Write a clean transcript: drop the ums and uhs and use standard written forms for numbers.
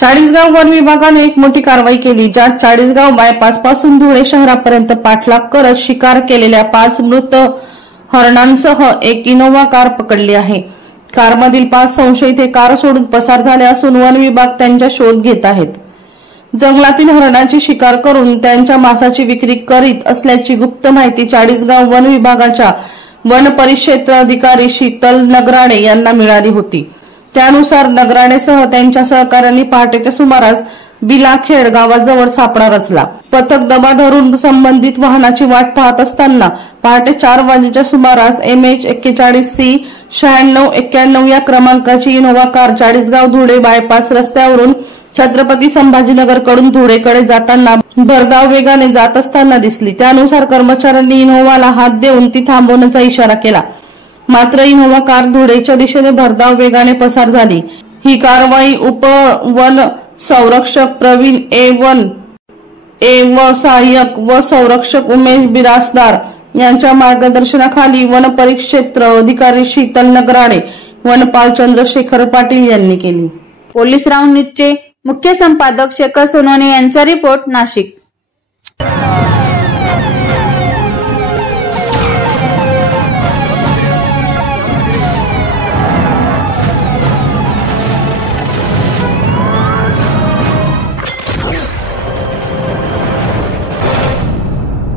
Chalisgaon one विभागाने एक मोठी कारवाई केली, ज्यात चाळीसगाव बायपास पासून धुळे शहरापर्यंत पाठलाग करत शिकार केलेल्या 5 मृत हरणांसह एक इनोव्हा कार पकडली आहे। कारमधील 5 संशयित हे कार सोडून पसार झाले असून वन विभाग त्यांचा शोध घेत आहेत। जंगलातील हरणांची शिकार करून त्यांच्या मांसाची विक्री करीत असल्याची गुप्त माहिती चाळीसगाव वन विभागाच्या वन परिक्षेत्र अधिकारी शीतल नगराणे यांना मिळाली होती। त्यानुसार नगराणेसह त्यांच्या सहकाऱ्यांनी पहाटेच्या सुमारास बिलाखेड गावाजवळ सापळा रचला। पथक दबा धरून संबंधित वाहनाची वाट पाहत असताना पहाटे 4 वाजेच्या सुमारास MH 41C 9691 या क्रमांकाची Innova car Chalisgaon Dhule bypass रस्त्यावरून छत्रपती संभाजीनगर कडून धुळेकडे जाताना भरधाव वेगाने जात असताना दिसली। त्यानुसार कर्मचाऱ्यांनी इनोव्हाला हात देऊन ती थांबवण्याचा इशारा केला, मात्र इनोव्हा कार धुळेच्या दिशेने भरधाव वेगाने पसार झाली। ही कारवाई उप वन संरक्षक प्रवीण A व सहाय्यक व संरक्षक उमेश बिरासदार यांच्या मार्गदर्शनाखाली वन परिक्षेत्र अधिकारी शीतल नगराणे, वनपाल चंद्रशेखर पाटील यांनी केली। पोलीस राऊंड न्यूजचे मुख्य संपादक शेखर सोनवणे यांचा रिपोर्ट, नाशिक।